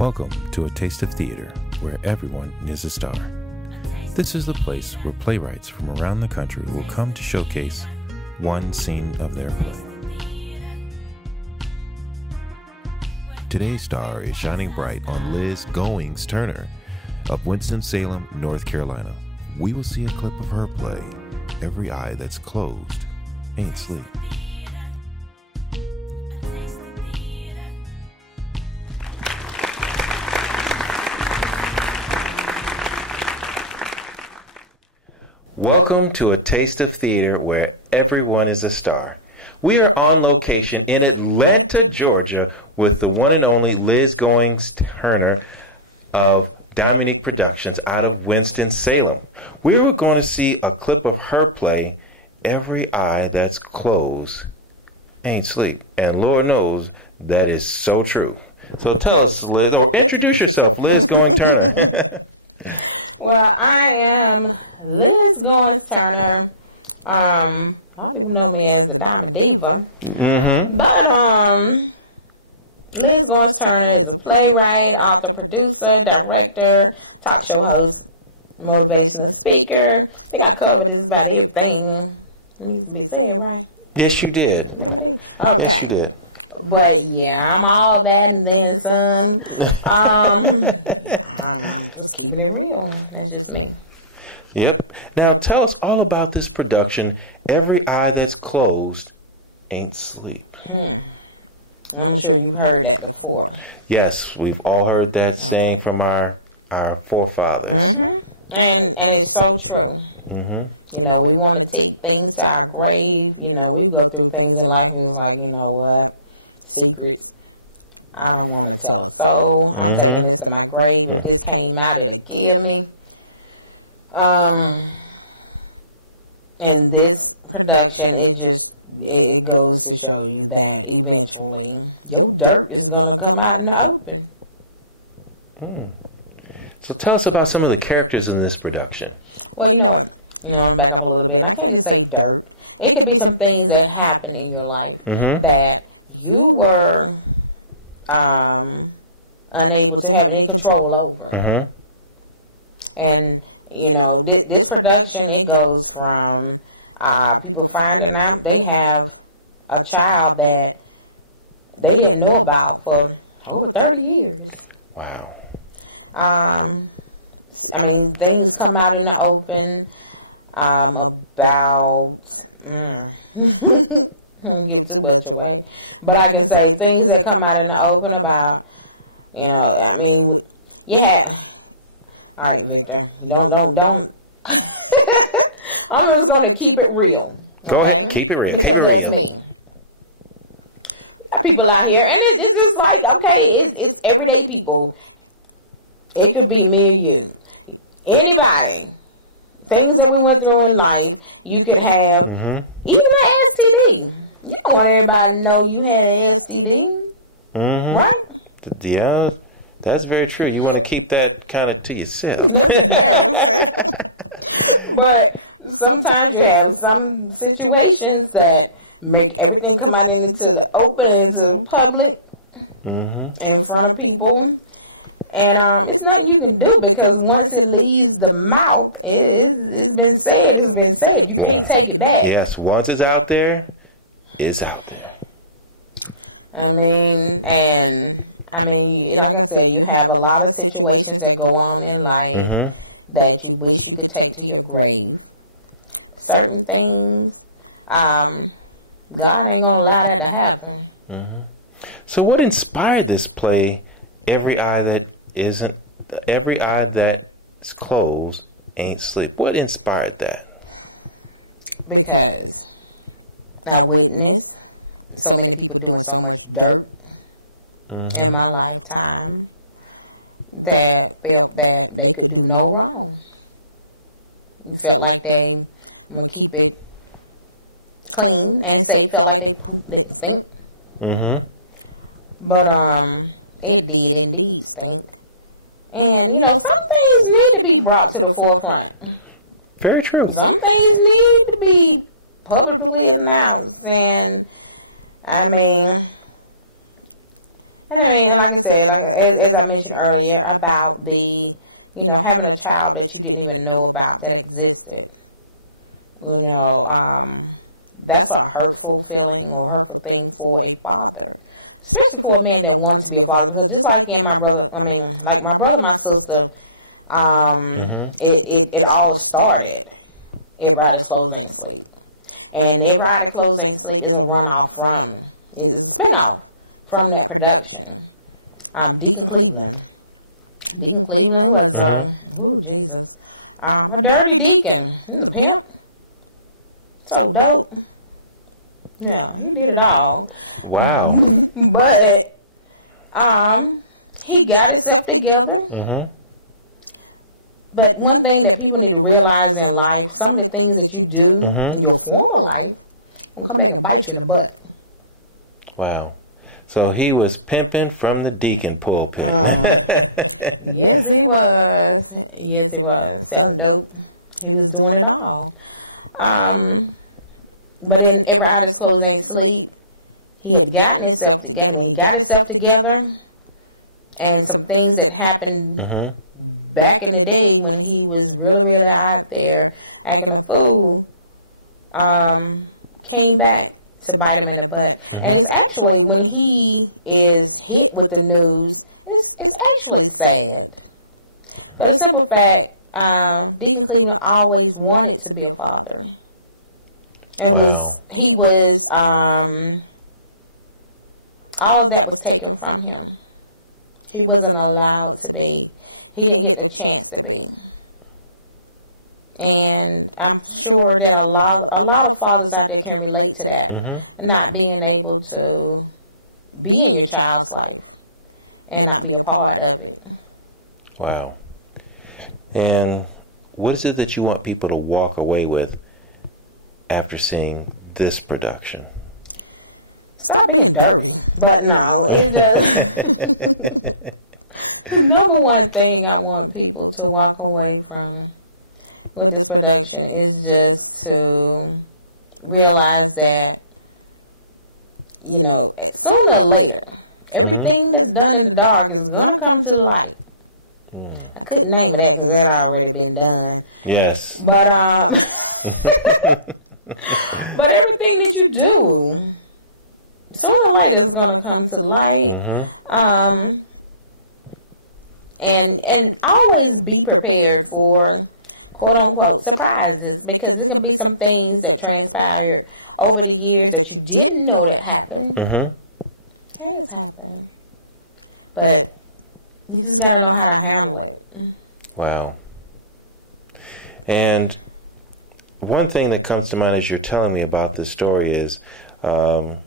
Welcome to A Taste of Theater, where everyone is a star. This is the place where playwrights from around the country will come to showcase one scene of their play. Today's star is shining bright on Lizz Turner of Winston-Salem, North Carolina. We will see a clip of her play, Every Eye That's Closed Ain't Sleep. Welcome to A Taste of Theater, where everyone is a star. We are on location in Atlanta, Georgia, with the one and only Lizz Turner of Dominique Productions out of Winston-Salem. We were going to see a clip of her play, Every Eye That's Closed Ain't Sleep. And Lord knows that is so true. So tell us, Liz, or introduce yourself, Lizz Turner. Well, I am Lizz Turner. I don't even know me as a Diamond Diva. But Lizz Turner is a playwright, author, producer, director, talk show host, motivational speaker. I think I covered just about everything that needs to be said, right? Yes, you did. Okay. Yes, you did. But yeah, I'm all that and then some. I'm just keeping it real. That's just me. Yep. Now tell us all about this production, Every Eye That's Closed Ain't Sleep. I'm sure you've heard that before. Yes, we've all heard that saying from our forefathers. And it's so true. You know, we want to take things to our grave. You know, we go through things in life and it's like, you know what? Secrets. I don't want to tell a soul. I'm taking this to my grave. If this came out, it'll kill me. And this production, it goes to show you that eventually your dirt is going to come out in the open. So tell us about some of the characters in this production. Well, you know what? You know, I'm back up a little bit, and I can't just say dirt. It could be some things that happen in your life that you were unable to have any control over. And, you know, this production, it goes from people finding out they have a child that they didn't know about for over 30 years. Wow. I mean, things come out in the open about... I don't give too much away, but I can say things that come out in the open about, you know, I mean, yeah. All right, Victor, don't. I'm just gonna keep it real. Go ahead, keep it real. Because keep it real. Me. People out here, and it's just like, okay, it's everyday people. It could be me or you, anybody. Things that we went through in life, you could have even an STD. You don't want everybody to know you had an STD, right? Yeah, that's very true. You want to keep that kind of to yourself. But sometimes you have some situations that make everything come out into the open, into the public, in front of people. And it's nothing you can do, because once it leaves the mouth, it's been said. It's been said. You can't take it back. Yes, once it's out there, it's out there. I mean, like I said, you have a lot of situations that go on in life that you wish you could take to your grave. Certain things, God ain't gonna allow that to happen. So, what inspired this play, Every Eye That's Closed Ain't Sleep? What inspired that? Because I witnessed so many people doing so much dirt in my lifetime that felt that they could do no wrong. You felt like they would keep it clean, and felt like they didn't stink. But it did indeed stink. And, you know, some things need to be brought to the forefront. Very true. Some things need to be publicly announced. And, I mean, And I mean, and like I said, like as I mentioned earlier about the, you know, having a child that you didn't even know about that existed. You know, that's a hurtful feeling or hurtful thing for a father, especially for a man that wants to be a father. Because just like my brother, my sister, it all started. Everybody's Clothes Ain't Sleep, and Everybody's Clothes Ain't Sleep is a runoff from, it's a spinoff from that production. Deacon Cleveland was Jesus, a dirty deacon. He's a pimp. So dope. Yeah, he did it all. Wow. But he got himself together. But one thing that people need to realize in life, some of the things that you do in your former life will come back and bite you in the butt. Wow. So he was pimping from the deacon pulpit. Yes, he was. Yes, he was. Selling dope. He was doing it all. But in Everybody's Clothes Ain't Sleep, he had gotten himself together. I mean, he got himself together, and some things that happened back in the day when he was really, really out there acting a fool, came back to bite him in the butt. And it's actually, when he is hit with the news, it's actually sad. For the simple fact, Deacon Cleveland always wanted to be a father. And he was, all of that was taken from him. He wasn't allowed to be. He didn't get the chance to be. And I'm sure that a lot of fathers out there can relate to that. Not being able to be in your child's life and not be a part of it. Wow. And what is it that you want people to walk away with after seeing this production? Stop being dirty. But no, it just... The number one thing I want people to walk away from with this production is just to realize that, you know, sooner or later, everything that's done in the dark is going to come to the light. I couldn't name it that because that had already been done. Yes. But, but everything that you do, sooner or later is going to come to light. And always be prepared for quote unquote surprises, because there can be some things that transpired over the years that you didn't know that happened. It has happened. But you just got to know how to handle it. Wow. And one thing that comes to mind as you're telling me about this story is, well,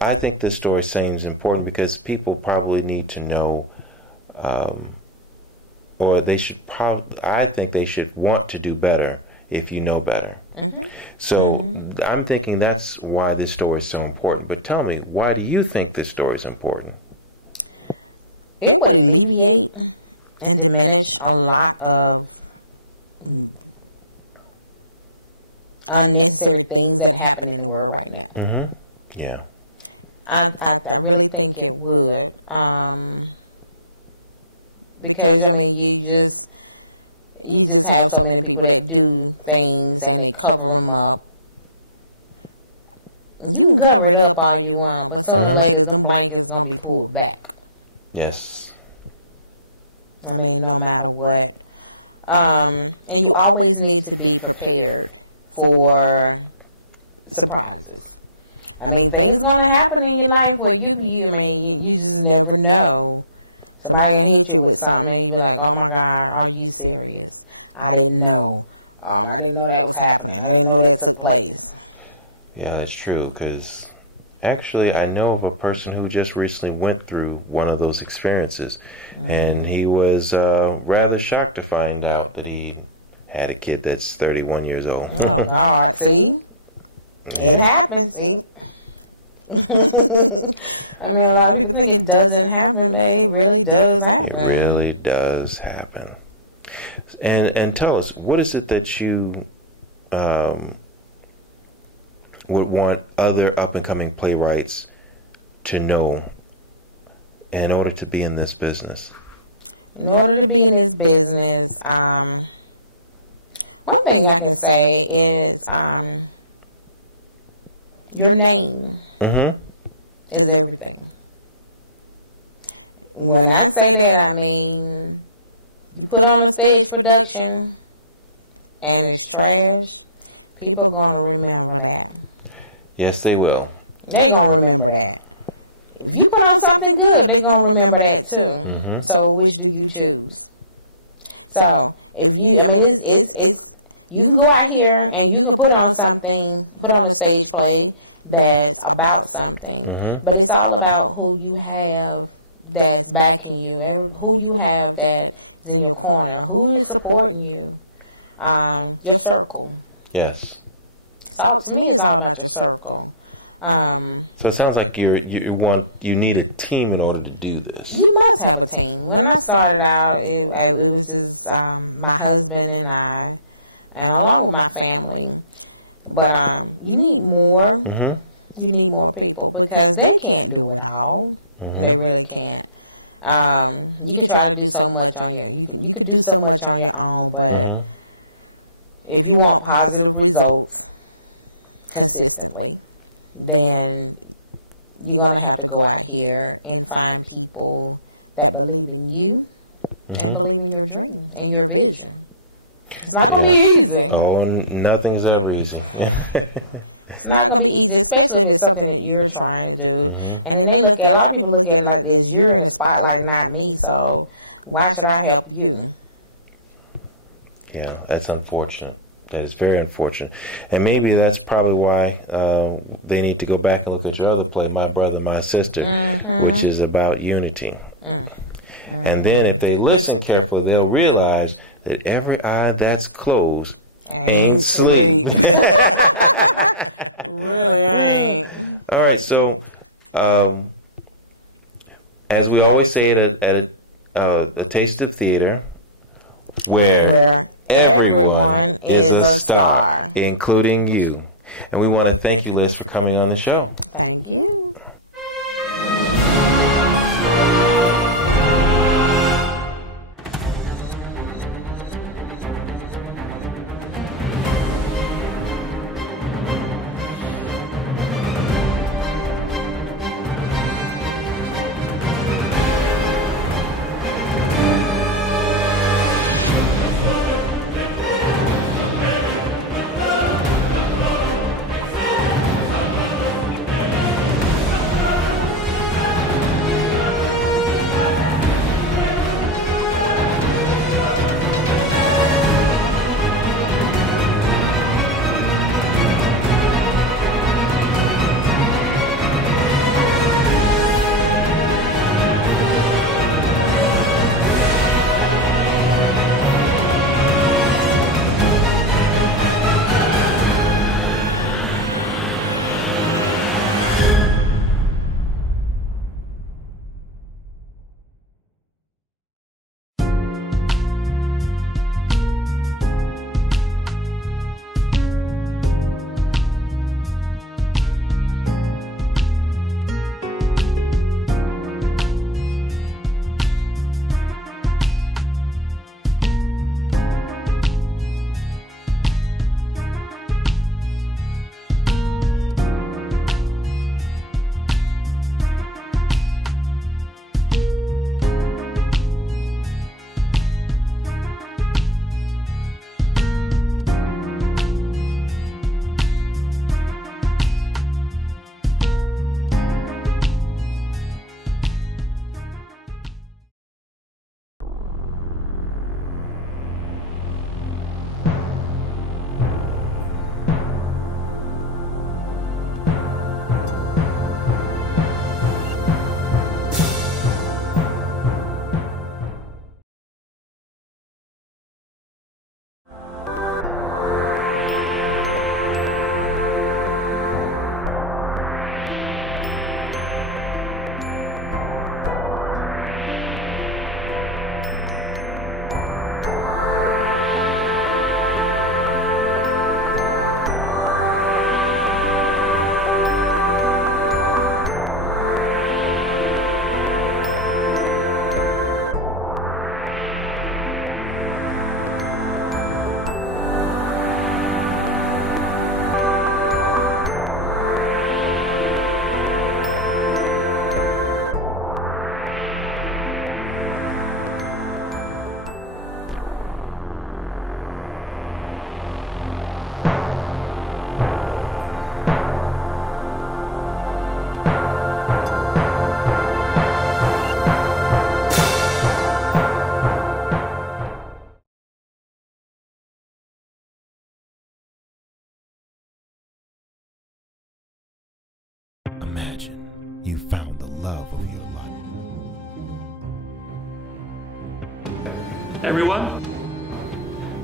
I think this story seems important because people probably need to know, or they should I think they should want to do better if you know better. So I'm thinking that's why this story is so important. But tell me, why do you think this story is important? It would alleviate and diminish a lot of unnecessary things that happen in the world right now. Yeah. I really think it would. Because, I mean, you just have so many people that do things and they cover them up. You can cover it up all you want, but sooner or later, them blankets going to be pulled back. Yes. I mean, no matter what. And you always need to be prepared for surprises. I mean, things going to happen in your life where you just never know. Somebody can hit you with something and you be like, oh my God, are you serious? I didn't know. I didn't know that was happening. I didn't know that took place. Yeah, that's true, because actually I know of a person who just recently went through one of those experiences, and he was rather shocked to find out that he had a kid that's 31 years old. Oh, God. See? It happens, see? I mean, a lot of people think it doesn't happen, but it really does happen. It really does happen. And tell us, what is it that you would want other up-and-coming playwrights to know in order to be in this business? In order to be in this business, one thing I can say is your name is everything. When I say that, I mean, you put on a stage production and it's trash, people are going to remember that. Yes, they will. They're going to remember that. If you put on something good, they're going to remember that too. So which do you choose? So if you, I mean, it's you can go out here and you can put on something, put on a stage play that's about something, but it's all about who you have that's backing you, who you have that's in your corner, who is supporting you, your circle. Yes. So to me, it's all about your circle. So it sounds like you need a team in order to do this. You must have a team. When I started out, it was just my husband and I, and along with my family. But you need more. You need more people because they can't do it all. They really can't. You can try to do so much on you could do so much on your own, but if you want positive results consistently, then you're going to have to go out here and find people that believe in you and believe in your dream and your vision. It's not going to be easy. Oh, nothing's ever easy. It's not going to be easy, especially if it's something that you're trying to do. And then a lot of people look at it like this: you're in the spotlight, not me, so why should I help you? Yeah, that's unfortunate. That is very unfortunate. And maybe that's probably why they need to go back and look at your other play, My Brother, My Sister, which is about unity. And then if they listen carefully, they'll realize that every eye that's closed ain't sleep. Really? All right, so as we always say at a Taste of Theater, where everyone is a star, including you. And we want to thank you, Liz, for coming on the show. Thank you. love of your life. Hey everyone,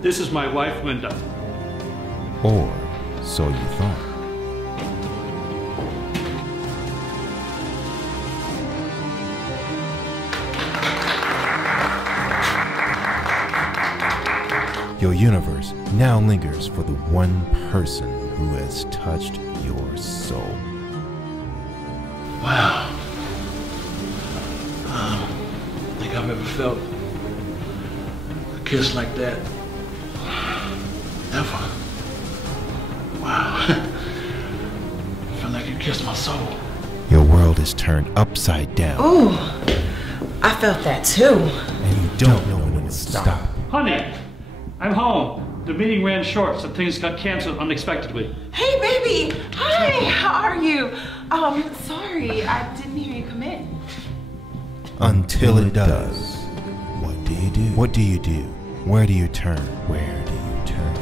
this is my wife Linda. Or so you thought. Your universe now lingers for the one person who has touched your soul. Wow. I don't think I've ever felt a kiss like that. Ever. Wow. I feel like you kissed my soul. Your world is turned upside down. Ooh, I felt that too. And you don't know when to stop. Honey, I'm home. The meeting ran short, so things got canceled unexpectedly. Hey, baby. Hi, how are you? Sorry, I didn't hear you come in. Until it does. What do you do? What do you do? Where do you turn? Where do you turn?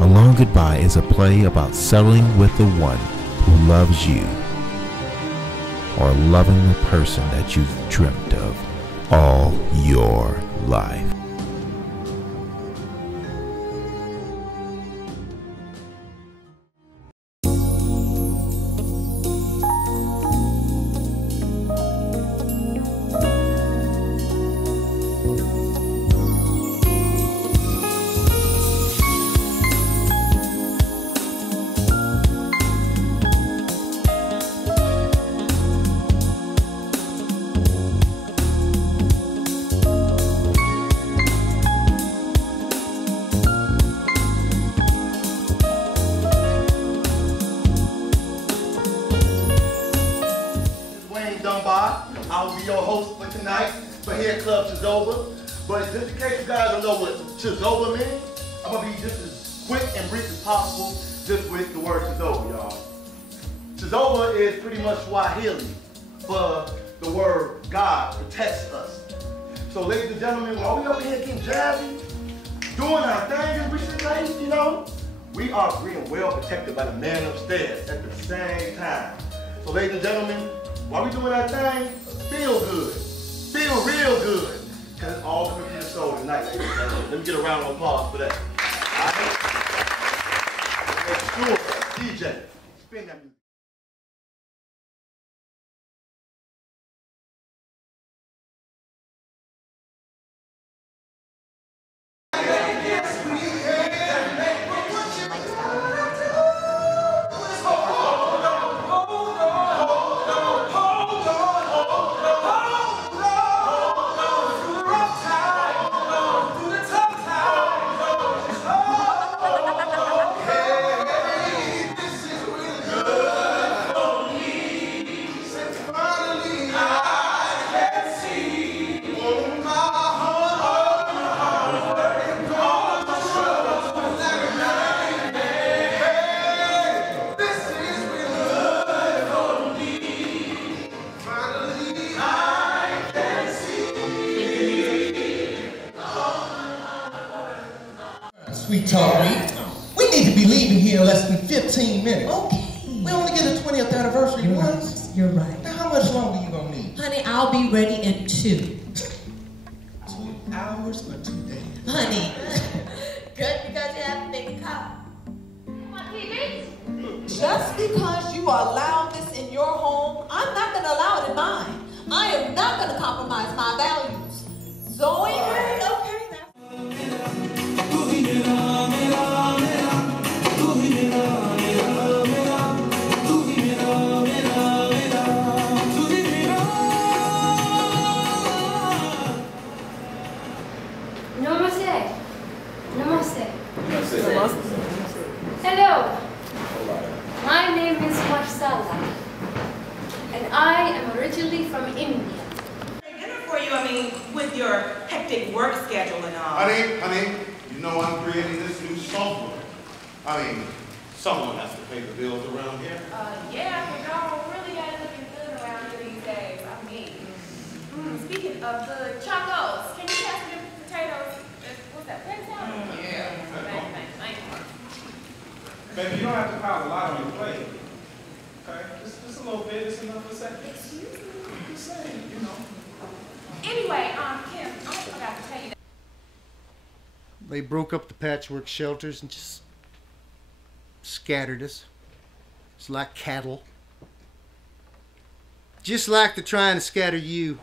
A Long Goodbye is a play about settling with the one who loves you, or loving the person that you've dreamt of all your life. I will be your host for tonight for here at Club Chizoba. But just in case you guys don't know what Chizoba means, I'm going to be just as quick and brief as possible just with the word Chizoba, y'all. Chizoba is pretty much Swahili for the word God protects us. So ladies and gentlemen, while we over here getting jazzy, doing our thing in recent days, you know, we are being well protected by the man upstairs at the same time. So ladies and gentlemen, while we doing our thing, feel good. Feel real good. Because it's all coming from your soul tonight, ladies and gentlemen. Let me get a round of applause for that. All right? Make sure, DJ, spin that music. Sweet talk, we need to be leaving here in less than 15 minutes. Okay. We only get a 20th anniversary once. You're right. Now, how much longer you gonna need? Honey, I'll be ready in 2. 2 hours or 2 days? Honey. Good, because you have to make a call. Just because you allow this in your home, I'm not going to allow it in mine. I am not going to compromise my values. Zoe, okay now. Namaste. Namaste. Hello. My name is Marsala, and I am originally from India. Dinner for you, I mean, with your hectic work schedule and all. Honey, you know I'm creating this new software. I mean, someone has to pay the bills around here. Yeah, but y'all really got it looking good around here these days. I mean, speaking of good, Chacos, can you pass me the potatoes? What's that, potato salad? Yeah. Thank you. Baby, you don't have to pile a lot on your plate. Okay? Just a a little bit. It's enough to say. Just saying, you know. Anyway, Kim, I forgot to tell you that. They broke up the patchwork shelters and just scattered us. It's like cattle. Just like they're trying to scatter you.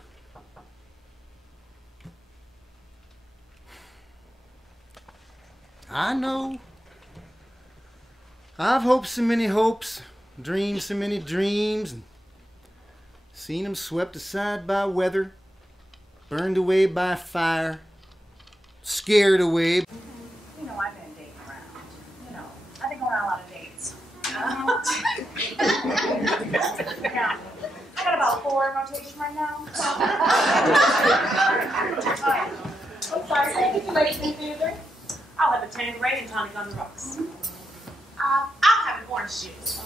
I know. I've hoped so many hopes, dreamed so many dreams, and seen them swept aside by weather, burned away by fire, scared away. You know, I've been dating around. You know, I've been going on a lot of dates. Yeah. I got about 4 in rotation right now. I'm sorry, can you ladies need anything? I'll have a Tanqueray and tonic on the rocks. I'll have an orange juice.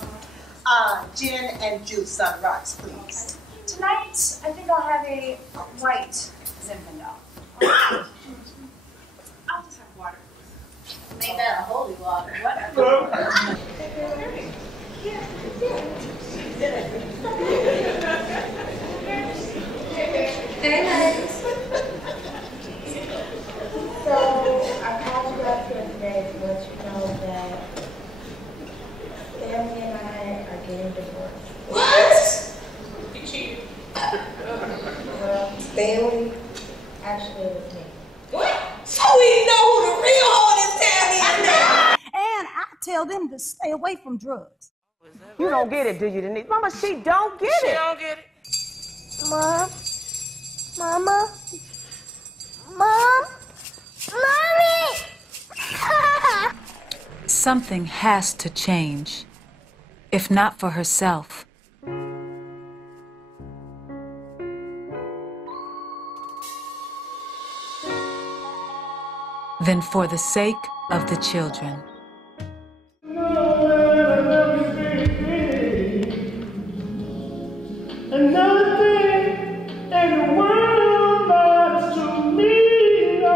Gin and juice on the rocks, please. Tonight, I think I'll have a white Zinfandel. I'll just have water. Make that a holy water. Whatever. Hey, ladies. So, I called you up here today to let you know that Stanley and I are getting divorced. What? You cheated. Well, Stanley actually it was me. What? So we know who the real one is, Tammy. And I tell them to stay away from drugs. You don't get it, do you, Denise? Mama, she don't get it. She don't get it. Mom? Mama? Mom? Mommy! Something has to change, if not for herself. Then for the sake of the children. And nothing in the world matters to me, no.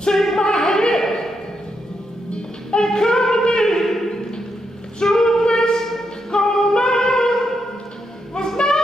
Take my hand and come with me to a place called love was not.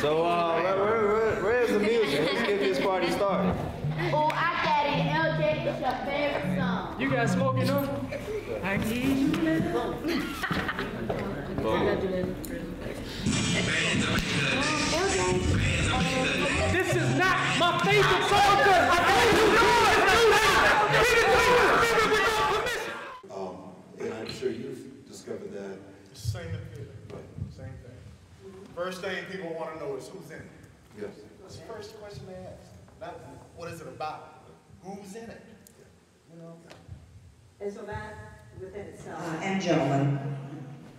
So, where's the music? Let's get this party started. Oh, I got it. LJ, it's your favorite song. You got smoking on? I keep This is not my favorite song. I And I'm sure you've discovered that. Same thing. Same thing. First thing people want to know is who's in it. Yes. That's the first question they ask. Not what is it about, but who's in it. You know. And so that within itself. And gentlemen,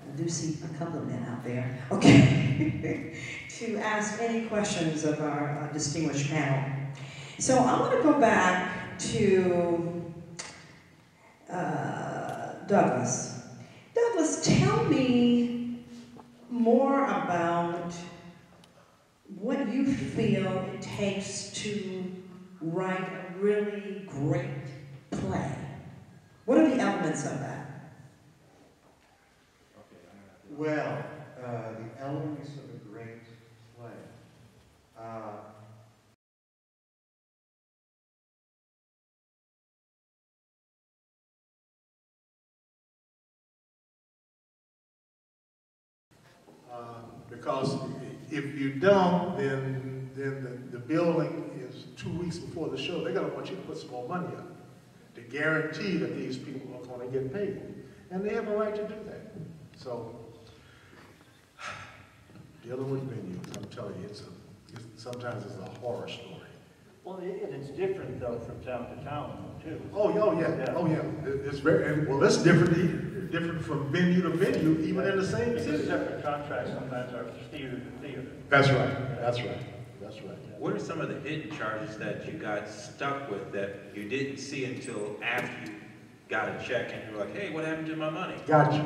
I do see a couple of men out there. Okay. To ask any questions of our distinguished panel. So I want to go back to Douglas. Douglas, tell me more about what you feel it takes to write a really great play. What are the elements of that? Well, the elements of a great play. The because if you don't, then the building is 2 weeks before the show. They're going to want you to put some more money up to guarantee that these people are going to get paid. And they have a right to do that. So, dealing with venues, I'm telling you, sometimes it's a horror story. Well, it's different though from town to town too. Oh yeah. It's very, well, it's different from venue to venue, even in the same city. Separate contracts sometimes are theater to theater. That's right. What are some of the hidden charges that you got stuck with that you didn't see until after you got a check and you're like, hey, what happened to my money? Gotcha.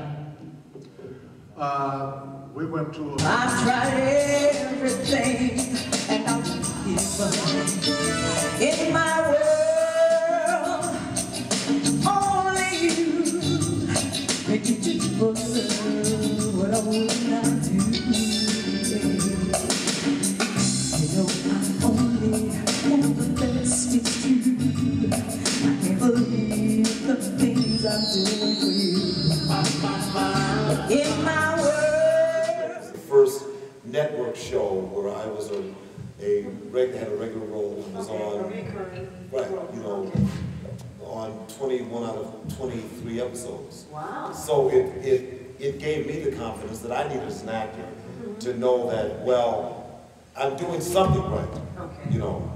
We went to I've tried everything and I won't give up. In my world, only you make it difficult. What I would not do. You know I only want the best, it's true. I can't believe the things I'm doing for you. In my world. First network show where I was had a regular role and was on, right, you know, on 21 out of 23 episodes. Wow. So it gave me the confidence that I needed as an actor to know that, well, I'm doing something right, you know.